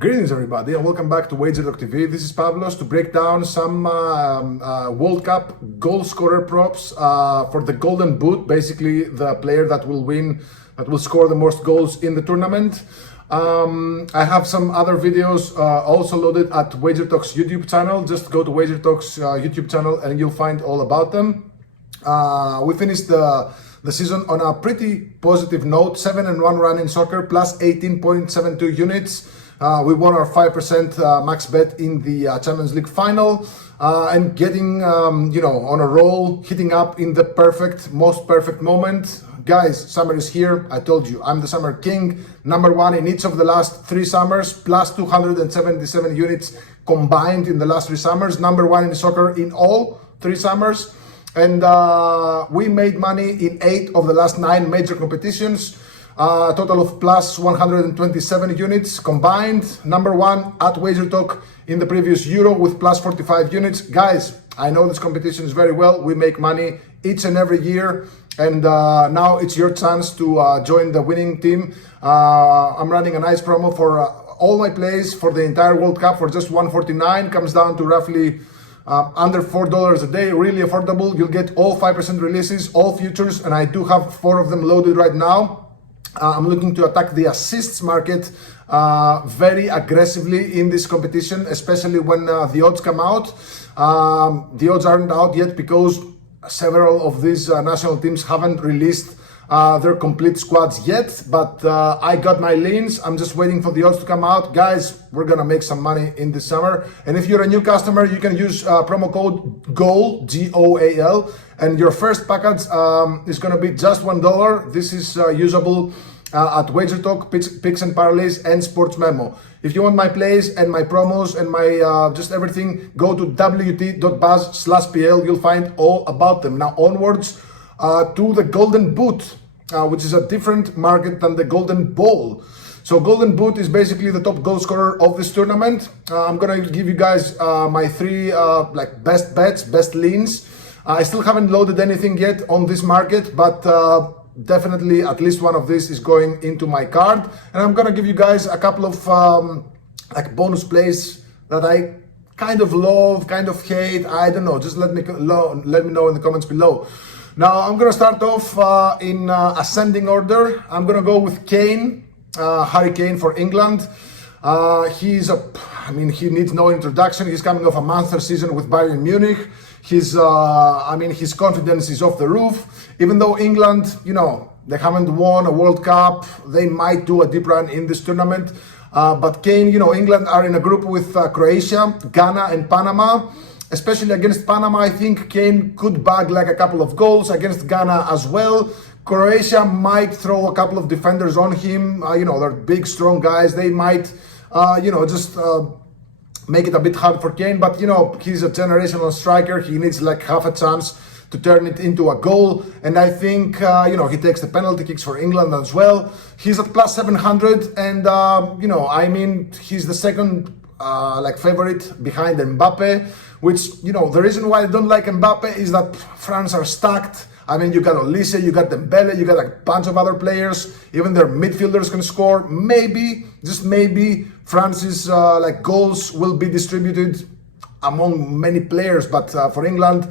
Greetings everybody and welcome back to Wager.tv. This is Pavlos to break down some World Cup goal scorer props for the Golden Boot, basically the player that will win, that will score the most goals in the tournament. I have some other videos also loaded at WagerTalk's YouTube channel. Just go to WagerTalk's YouTube channel and you'll find all about them. We finished the season on a pretty positive note, 7-1 run in soccer, plus 18.72 units. We won our 5% max bet in the Champions League final and getting, on a roll, hitting up in the most perfect moment. Guys, summer is here. I told you, I'm the summer king. Number one in each of the last 3 summers, plus 277 units combined in the last 3 summers. Number one in soccer in all 3 summers. And we made money in 8 of the last 9 major competitions. A total of plus 127 units combined. Number one at WagerTalk in the previous Euro with plus 45 units. Guys, I know this competition is very well. We make money each and every year. And now it's your chance to join the winning team. I'm running a nice promo for all my plays for the entire World Cup for just $149. Comes down to roughly under $4 a day, really affordable. You'll get all 5% releases, all futures, and I do have 4 of them loaded right now. I'm looking to attack the assists market very aggressively in this competition, especially when the odds come out. The odds aren't out yet because several of these national teams haven't released their complete squads yet, but I got my leans. I'm just waiting for the odds to come out. Guys, we're gonna make some money in the summer. And if you're a new customer, you can use promo code GOAL, G-O-A-L, and your first package is gonna be just $1. This is usable at WagerTalk, Picks and Parlays, and Sports Memo. If you want my plays and my promos and my just everything, go to wt.buzz/PL. You'll find all about them. Now onwards to the Golden Boot, which is a different market than the Golden Ball. So Golden Boot is basically the top goal scorer of this tournament. I'm gonna give you guys my 3 best bets, best leans. I still haven't loaded anything yet on this market, but definitely at least one of these is going into my card. And I'm gonna give you guys a couple of bonus plays that I kind of love, kind of hate. I don't know. Just let me know in the comments below. Now I'm gonna start off in ascending order. I'm gonna go with Kane, Harry Kane for England. He needs no introduction. He's coming off a monster season with Bayern Munich. His confidence is off the roof. Even though England, they haven't won a World Cup, they might do a deep run in this tournament. But Kane, England are in a group with Croatia, Ghana, and Panama. Especially against Panama, I think Kane could bag like a couple of goals. Against Ghana as well. Croatia might throw a couple of defenders on him. They're big, strong guys. They might, make it a bit hard for Kane. But, he's a generational striker. He needs like half a chance to turn it into a goal. And I think, he takes the penalty kicks for England as well. He's at plus 700. And, he's the second favorite behind Mbappe. Which, the reason why I don't like Mbappe is that France are stacked. You got Olise, you got Dembele, you got a bunch of other players. Even their midfielders can score. Maybe, just maybe, France's goals will be distributed among many players. But for England,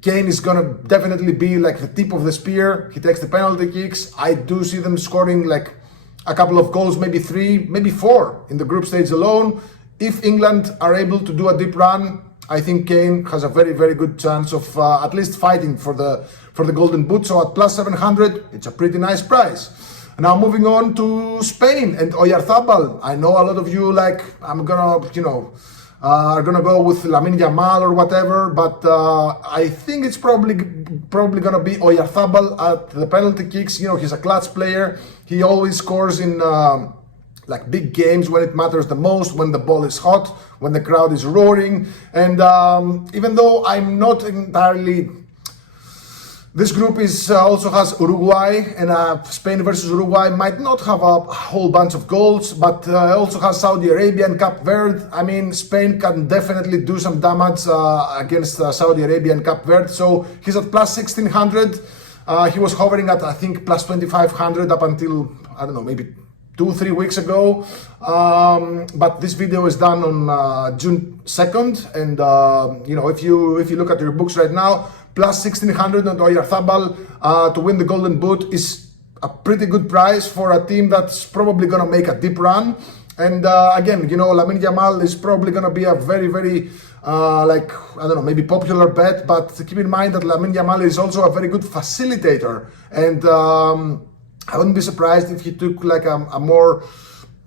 Kane is gonna definitely be like the tip of the spear. He takes the penalty kicks. I do see them scoring like a couple of goals, maybe 3, maybe 4 in the group stage alone. If England are able to do a deep run, I think Kane has a very, very good chance of at least fighting for the Golden Boot. So at plus 700, it's a pretty nice price. Now moving on to Spain and Oyarzabal. I know a lot of you are gonna go with Lamine Yamal or whatever, but I think it's probably gonna be Oyarzabal at the penalty kicks. He's a clutch player. He always scores in big games when it matters the most, when the ball is hot, when the crowd is roaring. And even though I'm not entirely... This group also has Uruguay, and Spain versus Uruguay might not have a whole bunch of goals, but also has Saudi Arabia and Cape Verde. Spain can definitely do some damage against Saudi Arabia and Cape Verde. So he's at plus 1600. He was hovering at, I think, plus 2500 up until, I don't know, maybe 2-3 weeks ago, but this video is done on June 2nd, and if you look at your books right now, plus 1600 on Oyarzabal to win the Golden Boot is a pretty good price for a team that's probably gonna make a deep run. And again, Lamine Yamal is probably gonna be a very, very maybe popular bet, but keep in mind that Lamine Yamal is also a very good facilitator, and I wouldn't be surprised if he took like a more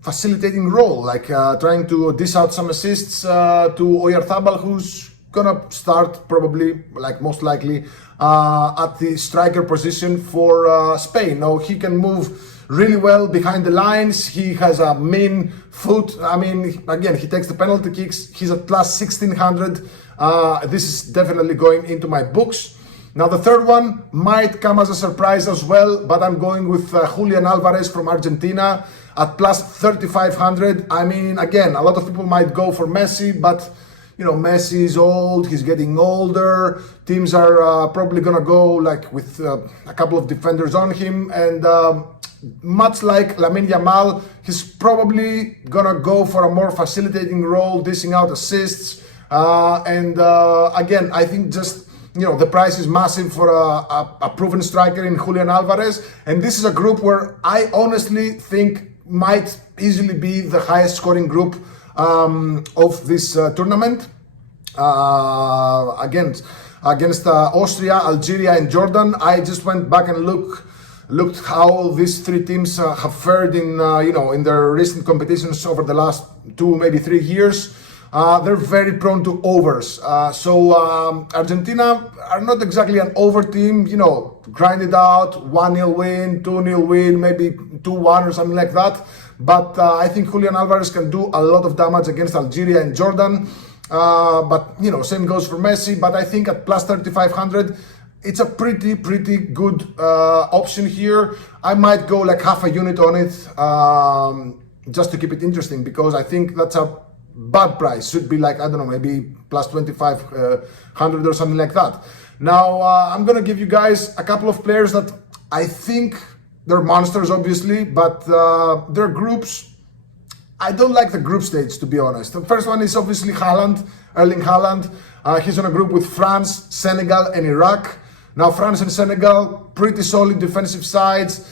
facilitating role, like trying to dish out some assists to Oyarzabal, who's gonna start probably, like most likely, at the striker position for Spain. Now, he can move really well behind the lines. He has a mean foot. I mean, again, he takes the penalty kicks. He's at plus 1600. This is definitely going into my books. Now, the third one might come as a surprise as well, but I'm going with Julian Alvarez from Argentina at plus 3500. I mean, again, a lot of people might go for Messi, but Messi is old, he's getting older. Teams are probably gonna go like with a couple of defenders on him, and much like Lamine Yamal, he's probably gonna go for a more facilitating role, dishing out assists. Again, I think just the price is massive for a proven striker in Julian Alvarez, and this is a group where I honestly think might easily be the highest scoring group of this tournament, against Austria, Algeria, and Jordan. I just went back and looked how these three teams have fared in in their recent competitions over the last 2, maybe 3 years. They're very prone to overs. Argentina are not exactly an over team, grind it out, 1-0 win, 2-0 win, maybe 2-1 or something like that. But I think Julian Alvarez can do a lot of damage against Algeria and Jordan. But same goes for Messi. But I think at plus 3500, it's a pretty good option here. I might go like half a unit on it, just to keep it interesting, because I think that's a bad price. Should be like, I don't know, maybe plus 2500 or something like that. Now, I'm gonna give you guys a couple of players that I think they're monsters, obviously, but their groups, I don't like the group stage, to be honest. The first one is obviously Haaland, Erling Haaland. He's on a group with France, Senegal, and Iraq. Now, France and Senegal, pretty solid defensive sides.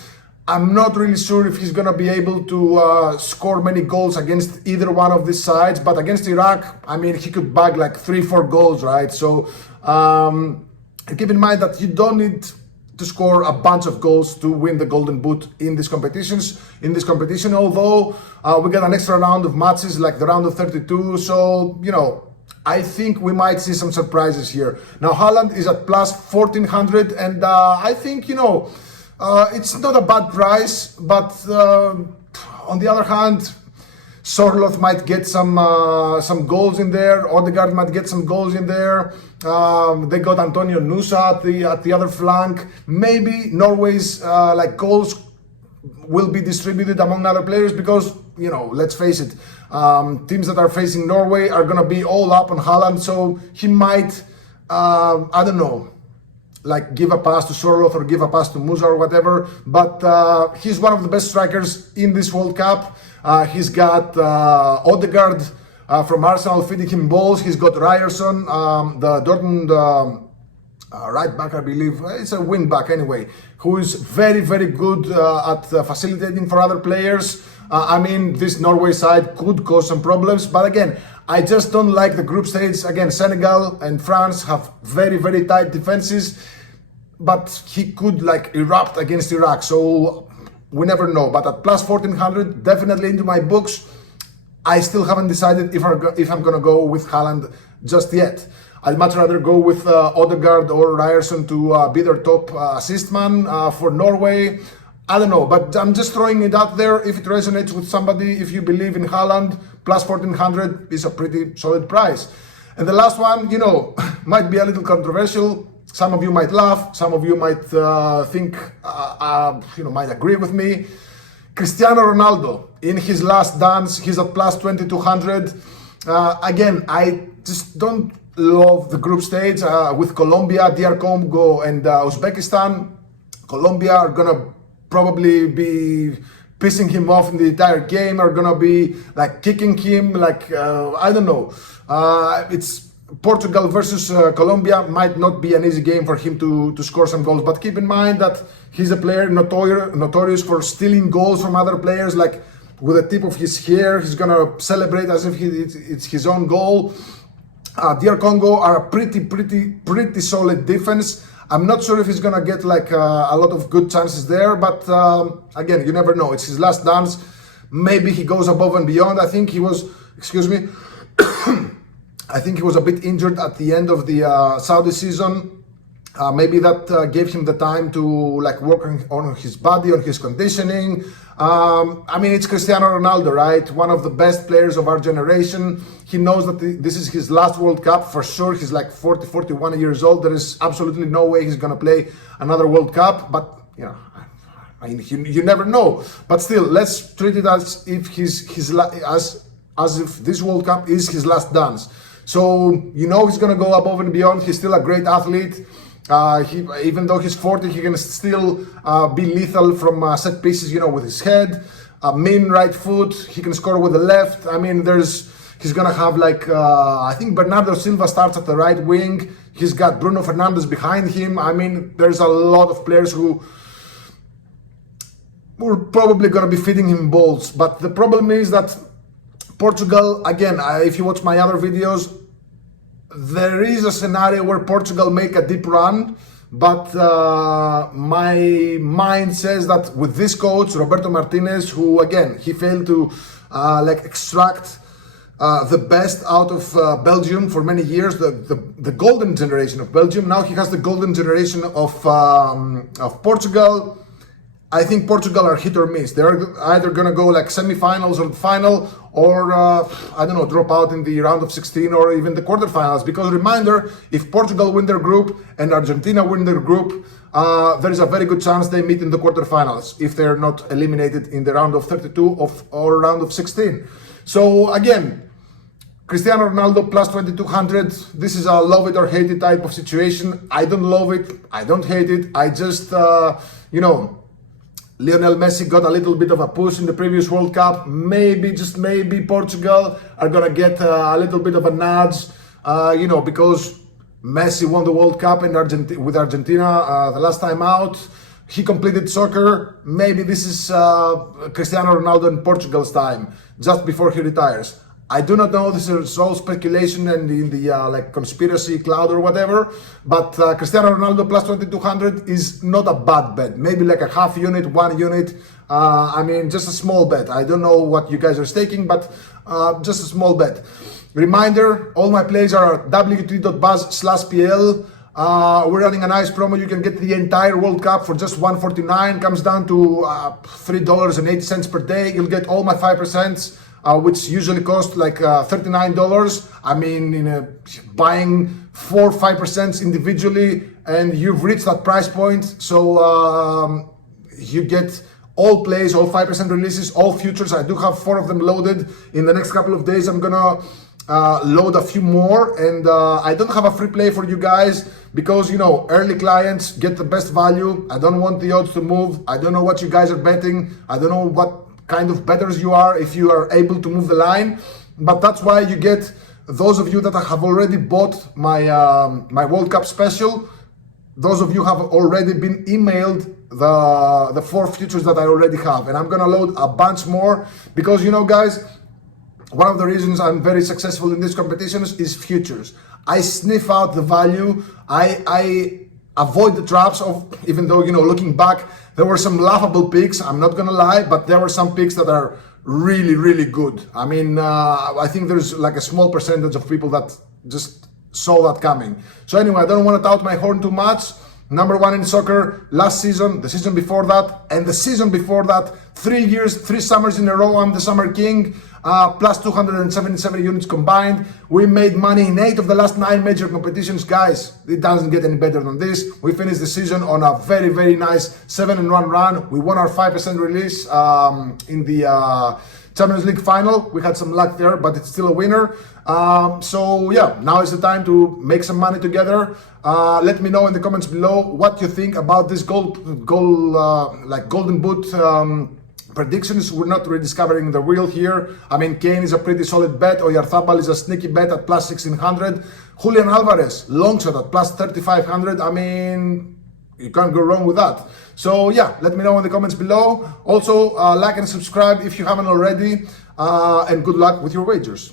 I'm not really sure if he's gonna be able to score many goals against either one of these sides, but against Iraq, I mean, he could bag like 3-4 goals, right? So keep in mind that you don't need to score a bunch of goals to win the Golden Boot in these competitions. In this competition, although we got an extra round of matches, like the round of 32, so I think we might see some surprises here. Now, Haaland is at plus 1400, and I think it's not a bad price, but on the other hand, Sorloth might get some goals in there. Odegaard might get some goals in there. They got Antonio Nusa at the other flank. Maybe Norway's goals will be distributed among other players, because let's face it, teams that are facing Norway are gonna be all up on Haaland. So he might, I don't know, like give a pass to Sorloth or give a pass to Musa or whatever. But he's one of the best strikers in this World Cup. He's got Odegaard from Arsenal feeding him balls. He's got Ryerson, the Dortmund right back, I believe. It's a wing back anyway, who is very good at facilitating for other players. I mean, this Norway side could cause some problems, but again, I just don't like the group stage. Again, Senegal and France have very tight defenses, but he could erupt against Iraq, so we never know. But at plus 1400, definitely into my books. I still haven't decided if I'm gonna go with Haaland just yet. I'd much rather go with Odegaard or Ryerson to be their top assist man for Norway. I don't know, but I'm just throwing it out there. If it resonates with somebody, if you believe in Haaland, plus 1400 is a pretty solid price. And the last one, might be a little controversial. Some of you might laugh, some of you might think, might agree with me. Cristiano Ronaldo, in his last dance, he's at plus 2200. Again, I just don't love the group stage with Colombia, DR Congo, and Uzbekistan. Colombia are gonna probably be pissing him off in the entire game, are gonna be like kicking him, like I don't know. It's Portugal versus Colombia might not be an easy game for him to score some goals, but keep in mind that he's a player notorious for stealing goals from other players. Like with the tip of his hair, he's gonna celebrate as if it's his own goal. DR Congo are a pretty solid defense. I'm not sure if he's gonna get like a lot of good chances there, but again, you never know. It's his last dance. Maybe he goes above and beyond. I think he was, excuse me, I think he was a bit injured at the end of the Saudi season. Maybe that gave him the time to like work on his body, on his conditioning. I mean, it's Cristiano Ronaldo, right? One of the best players of our generation. He knows that this is his last World Cup for sure. He's like 40, 41 years old. There is absolutely no way he's gonna play another World Cup. But you know, I mean, you never know. But still, let's treat it as if as if this World Cup is his last dance. So you know he's gonna go above and beyond. He's still a great athlete. Even though he's 40, he can still be lethal from set pieces, you know, with his head, mean right foot. He can score with the left. I mean, he's gonna have like I think Bernardo Silva starts at the right wing. He's got Bruno Fernandes behind him. I mean, there's a lot of players who we're probably gonna be feeding him balls. But the problem is that Portugal, again, if you watch my other videos, there is a scenario where Portugal make a deep run, but my mind says that with this coach, Roberto Martinez, who again, he failed to like extract the best out of Belgium for many years, the golden generation of Belgium. Now he has the golden generation of Portugal. I think Portugal are hit or miss. They're either gonna go like semi-finals or final, or I don't know, drop out in the round of 16 or even the quarterfinals. Because reminder, if Portugal win their group and Argentina win their group, there is a very good chance they meet in the quarterfinals if they're not eliminated in the round of 32 or round of 16. So again, Cristiano Ronaldo plus 2200. This is a love it or hate it type of situation. I don't love it. I don't hate it. I just, you know, Lionel Messi got a little bit of a push in the previous World Cup. Maybe, just maybe, Portugal are gonna get a little bit of a nudge, you know, because Messi won the World Cup with Argentina the last time out. He completed soccer. Maybe this is Cristiano Ronaldo in Portugal's time, just before he retires. I do not know, this is all speculation and in the like conspiracy cloud or whatever, but Cristiano Ronaldo plus 2200 is not a bad bet. Maybe like a half unit, 1 unit. I mean, just a small bet. I don't know what you guys are staking, but just a small bet. Reminder, all my plays are wt.buzz/pl. We're running a nice promo. You can get the entire World Cup for just $149. Comes down to $3.80 per day. You'll get all my 5%. Which usually cost like $39. I mean, buying 4 or 5% individually, and you've reached that price point. So you get all plays, all 5% releases, all futures. I do have 4 of them loaded. In the next couple of days, I'm gonna load a few more, and I don't have a free play for you guys because, you know, early clients get the best value. I don't want the odds to move. I don't know what you guys are betting. I don't know what kind of bettors you are, if you are able to move the line, but that's why you get those of you that have already bought my my World Cup special. Those of you have already been emailed the 4 futures that I already have, and I'm gonna load a bunch more because, you know, guys, one of the reasons I'm very successful in these competitions is futures. I sniff out the value. I avoid the traps of, even though, you know, looking back, there were some laughable picks, I'm not gonna lie, but there were some picks that are really good. I mean, I think there's like a small percentage of people that just saw that coming. So anyway, I don't want to tout my horn too much. Number 1 in soccer last season, the season before that, and the season before that, 3 years, 3 summers in a row, I'm the Summer King. Plus 277 units combined. We made money in 8 of the last 9 major competitions. Guys, it doesn't get any better than this. We finished the season on a very nice 7-1 run. We won our 5% release in the Champions League final. We had some luck there, but it's still a winner. So yeah, now is the time to make some money together. Let me know in the comments below what you think about this golden boot predictions. We're not rediscovering the wheel here. I mean, Kane is a pretty solid bet. Oyarzabal is a sneaky bet at plus 1600. Julian Alvarez, long shot at plus 3500. I mean, you can't go wrong with that. So yeah, let me know in the comments below. Also, like and subscribe if you haven't already. And good luck with your wagers.